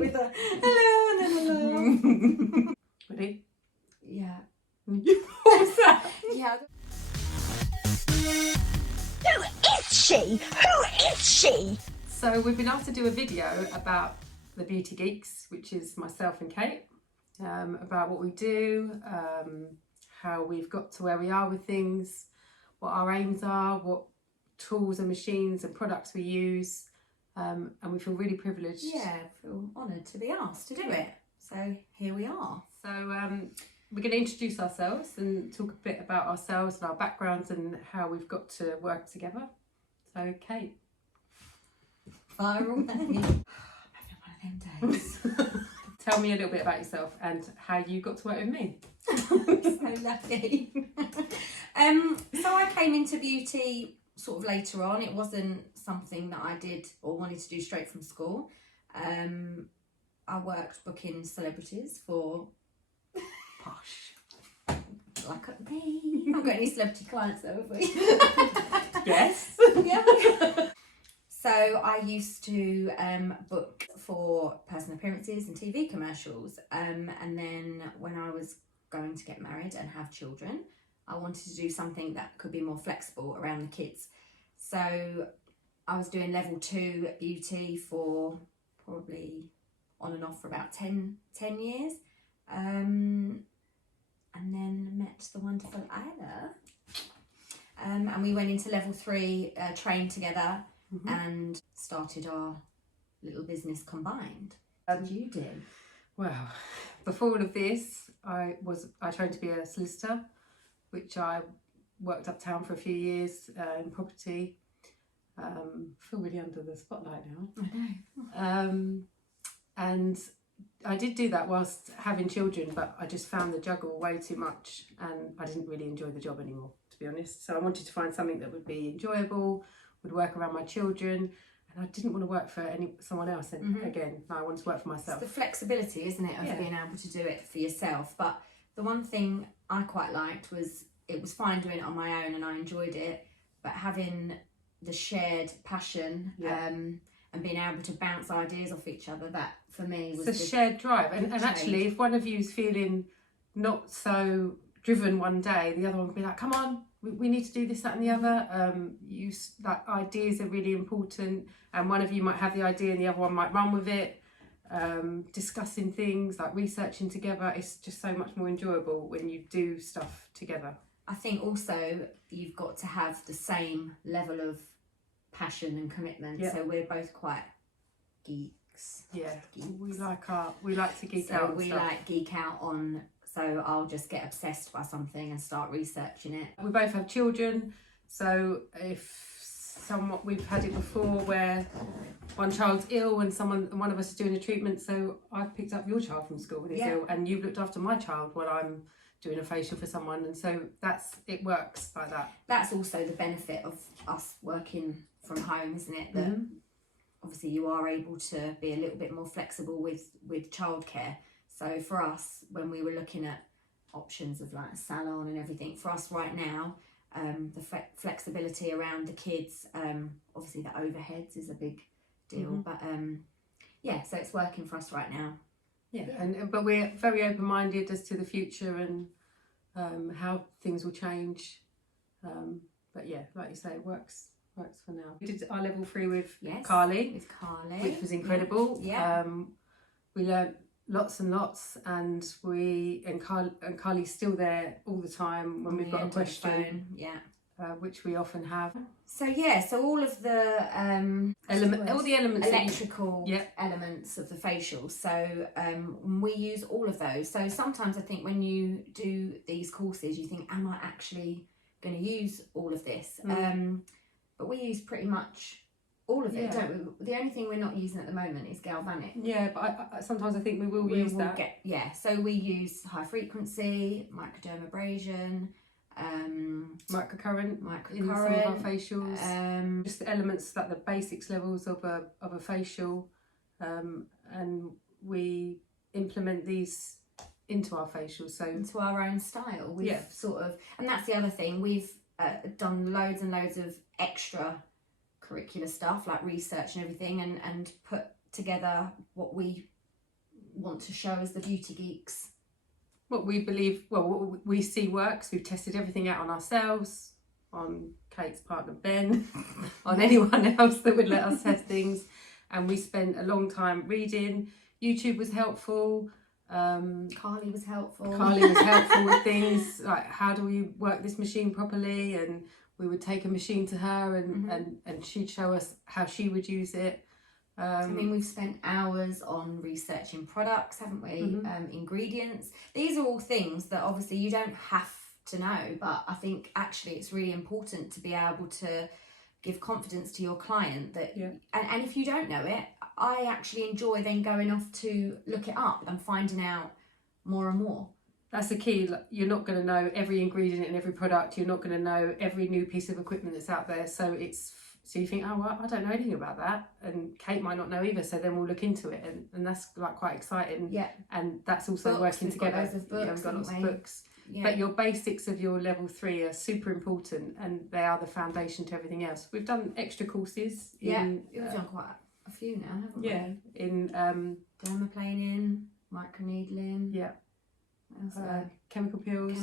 with a hello and then a laugh. Ready? Yeah. What was that? Yeah. Who is she? Who is she? So we've been asked to do a video about the Beauty Geeks, which is myself and Kate, about what we do, how we've got to where we are with things, what our aims are, what tools and machines and products we use, and we feel really privileged. Yeah, I feel honoured to be asked to do it. So here we are. So we're going to introduce ourselves and talk a bit about ourselves and our backgrounds and how we've got to work together. So Kate. Fire away. Having one of them days. Tell me a little bit about yourself and how you got to work with me. So lucky. So I came into beauty sort of later on. It wasn't something that I did or wanted to do straight from school. I worked booking celebrities for Posh. like me. I've got any celebrity clients though, have we? Yes. Yeah. So I used to book for personal appearances and TV commercials, and then when I was going to get married and have children, I wanted to do something that could be more flexible around the kids. So I was doing level 2 beauty for probably on and off for about 10 years, and then met the wonderful Isla, and we went into level 3, trained together. Mm-hmm. And started our little business combined. What did you do? Well, before all of this, I trained to be a solicitor, which I worked uptown for a few years in property. I feel really under the spotlight now. I know. And I did do that whilst having children, but I just found the juggle way too much and I didn't really enjoy the job anymore, to be honest. So I wanted to find something that would be enjoyable, would work around my children, and I didn't want to work for someone else. And again, I wanted to work for myself. It's the flexibility, isn't it, of being able to do it for yourself. But the one thing I quite liked was it was fine doing it on my own and I enjoyed it, but having the shared passion and being able to bounce ideas off each other, that for me was it's a shared drive. And actually, if one of you is feeling not so driven one day, the other one will be like, come on, we need to do this, that and the other. That ideas are really important, and one of you might have the idea and the other one might run with it. Discussing things, like researching together, it's just so much more enjoyable when you do stuff together. I think also you've got to have the same level of passion and commitment. So we're both quite geeks. Yeah, we like to geek out. So we like geek out on. So I'll just get obsessed by something and start researching it. We both have children, so we've had it before where one child's ill and one of us is doing a treatment, so I've picked up your child from school when he's ill, and you've looked after my child while I'm doing a facial for someone, and so it works like that. That's also the benefit of us working from home, isn't it? That obviously you are able to be a little bit more flexible with childcare. So for us, when we were looking at options of like a salon and everything, for us right now, the flexibility around the kids, obviously the overheads is a big deal, but so it's working for us right now. But we're very open-minded as to the future and how things will change. But yeah, like you say, it works for now. We did our level 3 with Carly, which was incredible. We learned lots and lots, and Carly's still there all the time when we've got a question, which we often have. So all of the all the elements, electrical elements of the facial. So we use all of those. So sometimes I think when you do these courses, you think, am I actually going to use all of this? But we use pretty much all of it, don't we? The only thing we're not using at the moment is galvanic. Yeah, but sometimes I think we will use that. So we use high frequency, microdermabrasion, microcurrent in some of our facials. Just the elements, like the basics levels of a facial, and we implement these into our facials, so into our own style. We've sort of, and that's the other thing. We've done loads and loads of extra curricular stuff like research and everything, and put together what we want to show as the Beauty Geeks? What we believe, well, what we see works. We've tested everything out on ourselves, on Kate's partner Ben, on anyone else that would let us test things. And we spent a long time reading. YouTube was helpful. Carly was helpful. Carly was helpful with things like, how do we work this machine properly? And we would take a machine to her and she'd show us how she would use it. I mean, we've spent hours on researching products, haven't we? Ingredients. These are all things that obviously you don't have to know, but I think actually it's really important to be able to give confidence to your client that, and if you don't know it, I actually enjoy then going off to look it up and finding out more and more. That's the key. You're not going to know every ingredient in every product. You're not going to know every new piece of equipment that's out there. So you think, oh, well, I don't know anything about that, and Kate might not know either. So then we'll look into it, and that's like quite exciting. Yeah. And that's also books, working together. Got loads of books, we've got lots of we? books. Yeah. But your basics of your level 3 are super important, and they are the foundation to everything else. We've done extra courses. We've done quite a few now, haven't we? Yeah. In dermaplaning, microneedling. Yeah. What else? Chemical peels.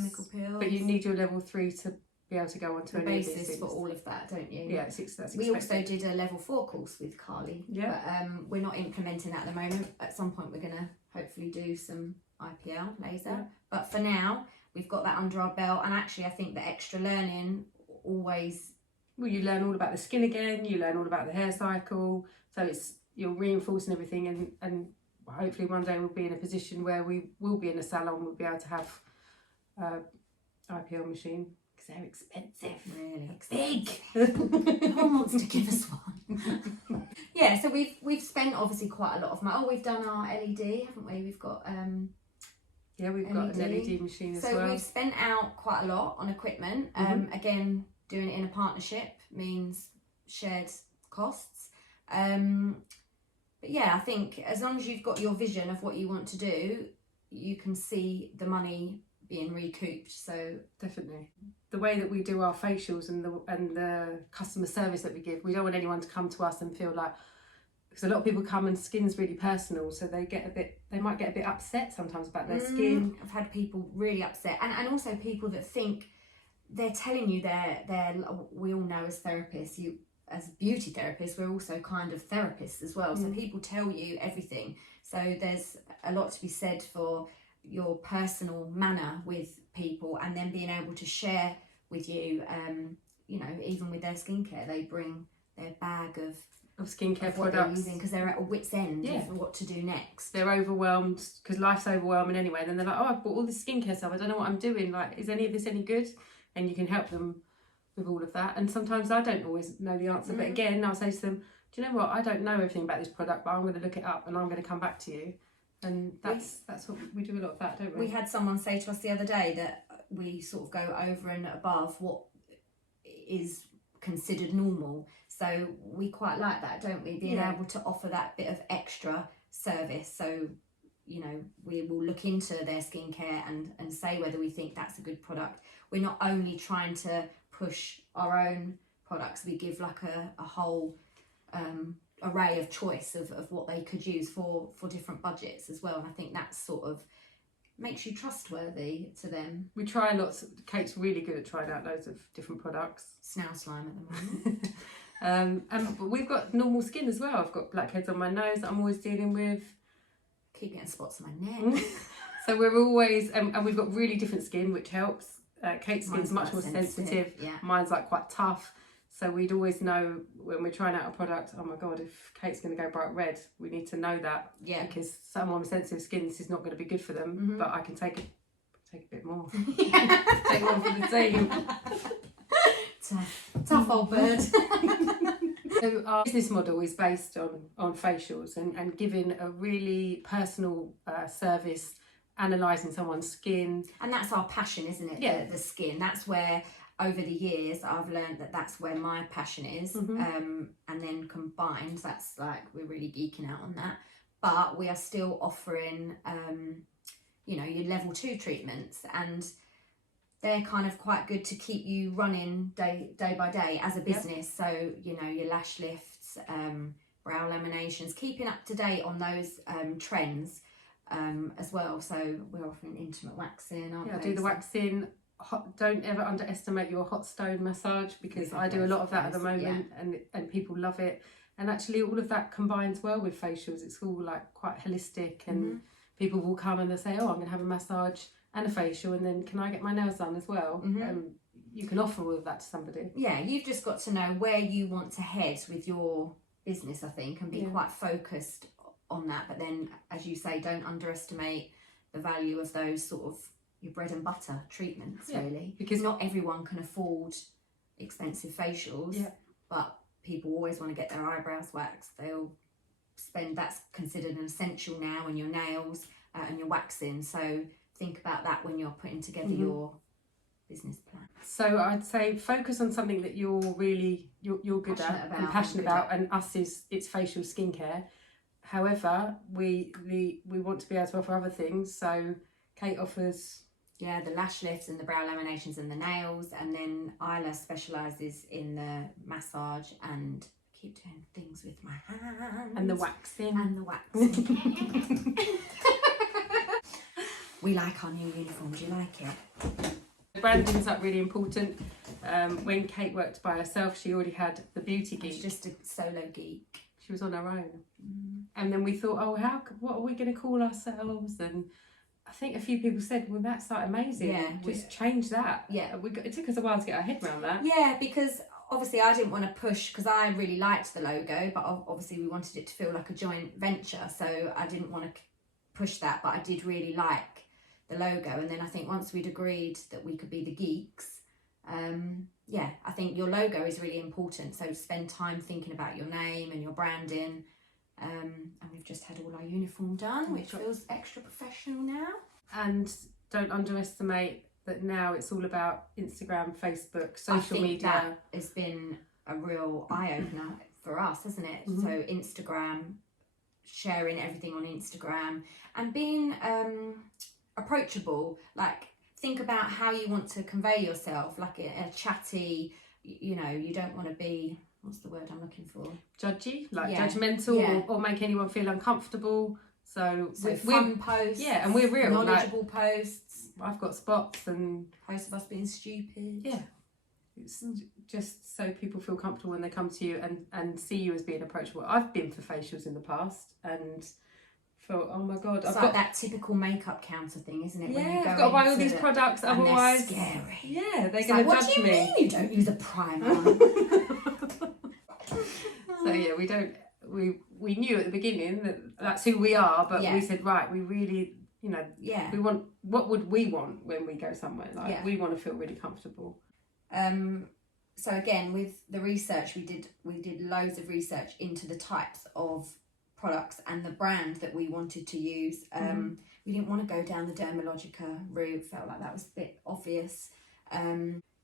But you need your level 3 to be able to go on to the any of these basis things. for all of that, don't you? Yeah, that's expected. We also did a level 4 course with Carly. Yeah. But we're not implementing that at the moment. At some point we're gonna hopefully do some IPL laser. Yeah. But for now, we've got that under our belt, and actually I think the extra learning always, well, you learn all about the skin again, you learn all about the hair cycle, so you're reinforcing everything, and hopefully one day we'll be in a position where we will be in a salon, we'll be able to have IPL machine, because they're expensive. really Big. no one wants to give us one. Yeah, so we've spent obviously quite a lot of money. We've done our LED, haven't we? We've got yeah, we've got an LED machine as well. So we've spent out quite a lot on equipment. Again, doing it in a partnership means shared costs. But yeah, I think as long as you've got your vision of what you want to do, you can see the money being recouped. So definitely, the way that we do our facials and the customer service that we give, we don't want anyone to come to us and feel like, because a lot of people come and skin's really personal, so they might get a bit upset sometimes about their skin. I've had people really upset, and also people that think they're telling you we all know as therapists, as beauty therapists, we're also kind of therapists as well. So people tell you everything. So there's a lot to be said for your personal manner with people, and then being able to share with you, even with their skincare, they bring their bag of skincare what products, they're using, because they're at a wit's end Yeah. of what to do next. They're overwhelmed because life's overwhelming anyway. And then they're like, oh, I've bought all this skincare stuff, I don't know what I'm doing. Like, is any of this any good? And you can help them with all of that. And sometimes I don't always know the answer, but again, I'll say to them, do you know what? I don't know everything about this product, but I'm going to look it up and I'm going to come back to you. And that's what we do a lot of that, don't we? We had someone say to us the other day that we sort of go over and above what is considered normal. So we quite like that, don't we? Being able to offer that bit of extra service. So, we will look into their skincare and say whether we think that's a good product. We're not only trying to push our own products, we give like a whole array of choice of what they could use for different budgets as well. And I think that sort of makes you trustworthy to them. We try lots. Kate's really good at trying out loads of different products. Snail slime at the moment. But we've got normal skin as well. I've got blackheads on my nose that I'm always dealing with. Keep getting spots on my neck. So we're always, and we've got really different skin, which helps. Kate's skin's Mine's much quite more sensitive. yeah. Mine's like quite tough. So we'd always know when we're trying out a product, oh my God, if Kate's going to go bright red, we need to know that. Yeah. Because someone with sensitive skin, this is not going to be good for them. But I can take a bit more. Take one for the team. Tough old bird. So our business model is based on facials and giving a really personal service, analysing someone's skin. And that's our passion, isn't it? Yeah. The skin. That's where, over the years, I've learned that's where my passion is. And then combined, that's like, we're really geeking out on that. But we are still offering, your level 2 treatments, and they're kind of quite good to keep you running day by day as a business. So, your lash lifts, brow laminations, keeping up to date on those trends as well. So we're offering intimate waxing, aren't we? I do the waxing. Don't ever underestimate your hot stone massage, because I do a lot of that at the moment, and people love it. And actually all of that combines well with facials. It's all like quite holistic, and people will come and they'll say, oh, I'm going to have a massage and a facial, and then can I get my nails done as well? You can offer all of that to somebody. Yeah, you've just got to know where you want to head with your business, I think, and be quite focused on that. But then, as you say, don't underestimate the value of those sort of your bread and butter treatments, really, because not everyone can afford expensive facials, but people always want to get their eyebrows waxed. They'll spend, that's considered an essential now, and your nails and your waxing. So think about that when you're putting together your business plan. So I'd say focus on something that you're really you're good at and passionate about, and us it's facial skincare. However, we want to be able to offer other things. So Kate offers the lash lifts and the brow laminations and the nails, and then Isla specialises in the massage and keep doing things with my hands and the waxing We like our new uniform. Do you like it? Branding's like really important. When Kate worked by herself, she already had the Beauty Geeks. Just a solo geek. She was on her own, and then we thought, oh, what are we going to call ourselves? And I think a few people said, well, that's like amazing. Yeah, just change that. Yeah, it took us a while to get our head around that. Yeah, because obviously I didn't want to push, because I really liked the logo, but obviously we wanted it to feel like a joint venture, so I didn't want to push that, but I did really like the logo. And then I think once we'd agreed that we could be the Geeks, I think your logo is really important, so spend time thinking about your name and your branding. And we've just had all our uniform done, which feels extra professional now. And don't underestimate that now it's all about Instagram, Facebook, social media. That has been a real eye-opener for us, hasn't it? So Instagram, sharing everything on Instagram, and being approachable. Like, think about how you want to convey yourself, like a chatty, you don't want to be, what's the word I'm looking for? Judgy, like judgmental, or make anyone feel uncomfortable. So fun posts, and we're real, knowledgeable posts. I've got spots and posts of us being stupid. Yeah, it's just so people feel comfortable when they come to you and see you as being approachable. I've been for facials in the past and thought, oh my god, it's like that typical makeup counter thing, isn't it? Yeah, when you go I've got to buy all these products, and otherwise they're scary. Yeah, they're going to judge me. What do you mean you don't use a primer? So yeah, we knew at the beginning that that's who we are, but we said, right, we really, we want, what would we want when we go somewhere? Like we want to feel really comfortable. So again, with the research we did loads of research into the types of products and the brand that we wanted to use. We didn't want to go down the Dermalogica route, felt like that was a bit obvious.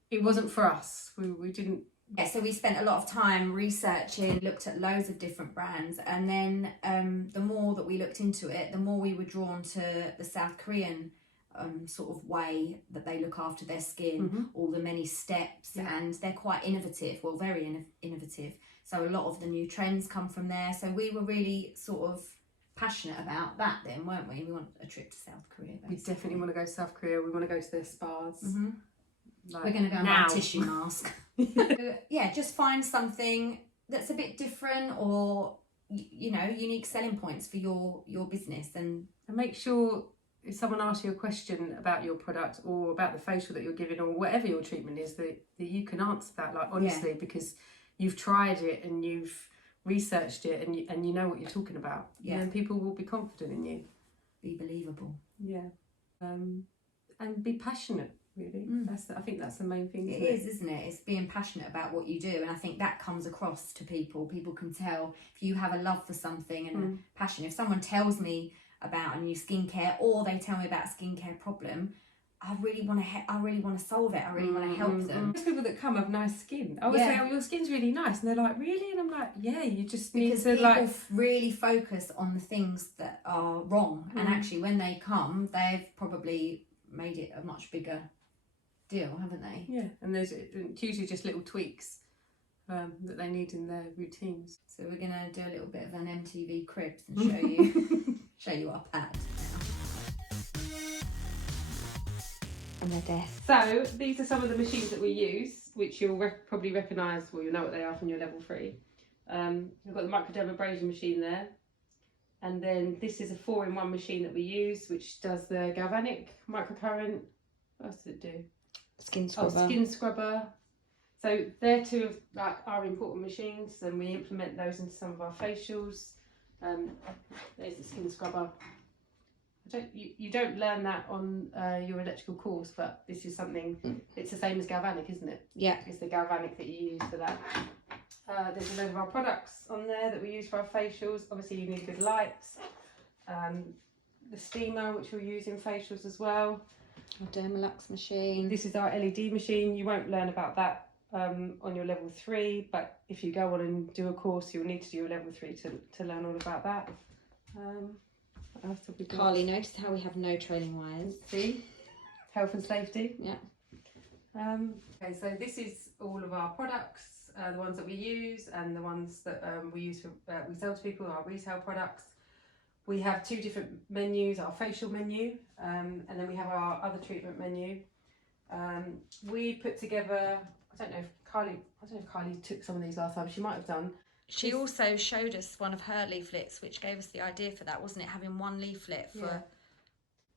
It wasn't for us. We didn't. Yeah, so we spent a lot of time researching, looked at loads of different brands, and then the more that we looked into it, the more we were drawn to the South Korean sort of way that they look after their skin, all the many steps, and they're quite innovative, well, very innovative. So a lot of the new trends come from there. So we were really sort of passionate about that then, weren't we? We want a trip to South Korea, basically. We definitely want to go to South Korea. We want to go to their spas. Like, we're going to go and buy a tissue mask. So, just find something that's a bit different, or unique selling points for your business, and make sure if someone asks you a question about your product or about the facial that you're giving, or whatever your treatment is, that you can answer that, like, honestly, because you've tried it and you've researched it and you know what you're talking about. And then people will be confident in you. Be believable. And be passionate, really. I think that's the main thing, isn't it? It's being passionate about what you do, and I think that comes across to people. People can tell if you have a love for something and a passion. If someone tells me about a new skincare, or they tell me about a skincare problem, I really want to solve it. I really want to help them. Most people that come have nice skin. I would say, oh, your skin's really nice, and they're like, really? And I'm like, yeah, you just need to, people really focus on the things that are wrong, and actually when they come, they've probably made it a much bigger deal, haven't they? Yeah, and it's usually just little tweaks that they need in their routines. So we're gonna do a little bit of an MTV Cribs and show you our pad now. on their desk. So these are some of the machines that we use, which you'll probably recognise, well, you'll know what they are from your level 3. We've got the microdermabrasion machine there. And then this is a 4-in-1 machine that we use, which does the galvanic microcurrent. What else does it do? Skin scrubber. Oh, skin scrubber. So they're two of like our important machines, and we implement those into some of our facials. There's the skin scrubber. You don't learn that on your electrical course, but this is something. It's the same as galvanic, isn't it? Yeah. It's the galvanic that you use for that. There's a load of our products on there that we use for our facials. Obviously, you need good lights. The steamer, which we'll use in facials as well. Our Dermalux machine. This is our LED machine. You won't learn about that on your level 3, but if you go on and do a course, you'll need to do your level 3 to learn all about that. What else have we got? Carly, notice how we have no trailing wires. See? Health and safety. Yeah. Okay, so this is all of our products, the ones that we use and the ones that we use for we sell to people, our retail products. We have 2 different menus, our facial menu, and then we have our other treatment menu. We put together, I don't know if Kylie took some of these last time, she might have done. She also showed us one of her leaflets, which gave us the idea for that, wasn't it? Having one leaflet for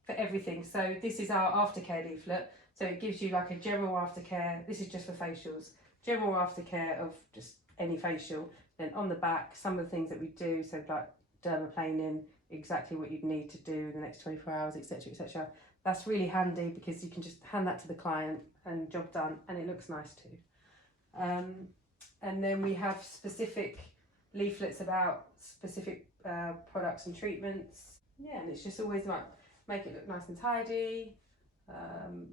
everything. So this is our aftercare leaflet. So it gives you like a general aftercare. This is just for facials. General aftercare of just any facial. Then on the back, some of the things that we do. So like dermaplaning, exactly what you'd need to do in the next 24 hours, etc., etc. That's really handy because you can just hand that to the client and job done, and it looks nice too. And then we have specific leaflets about specific products and treatments. Yeah, and it's just always like make it look nice and tidy.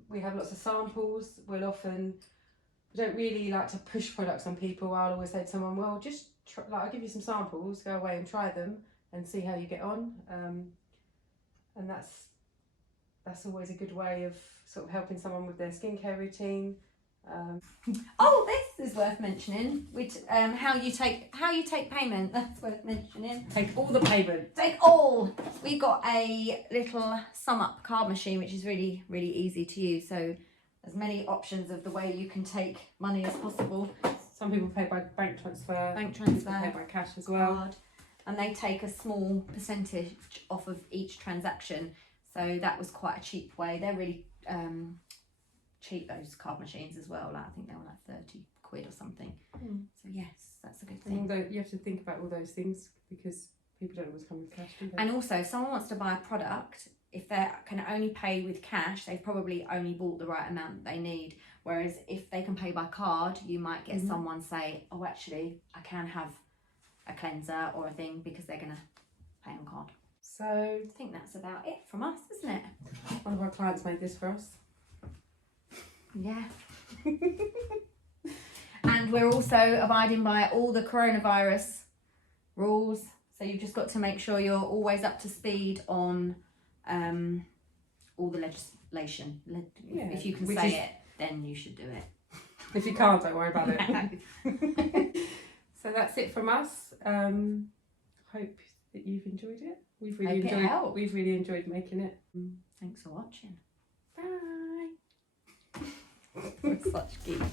We have lots of samples. We don't really like to push products on people. I'll always say to someone, well, just try, like I'll give you some samples, go away and try them and see how you get on. And that's always a good way of sort of helping someone with their skincare routine. Oh, this is worth mentioning. How you take payment. That's worth mentioning. Take all the payment. Take all. We got a little sum up card machine, which is really, really easy to use. So there's many options of the way you can take money as possible. Some people pay by bank transfer. Bank People transfer. pay by cash as well. Card, and they take a small percentage off of each transaction. So that was quite a cheap way. They're really cheap, those card machines as well. Like I think they were like 30 quid or something. So yes, that's a good thing. You have to think about all those things because people don't always come with cash, do they? And also, if someone wants to buy a product, if they can only pay with cash, they've probably only bought the right amount that they need. Whereas if they can pay by card, you might get someone say, oh, actually, I can have a cleanser or a thing because they're going to pay on card. So I think that's about it from us, isn't it? one of our clients made this for us. Yeah. And we're also abiding by all the coronavirus rules. So you've just got to make sure you're always up to speed on all the legislation. If you can say it, then you should do it. If you can't, don't worry about it. So that's it from us. Hope that you've enjoyed it. We've really enjoyed making it. Thanks for watching. Bye. We're such geeks.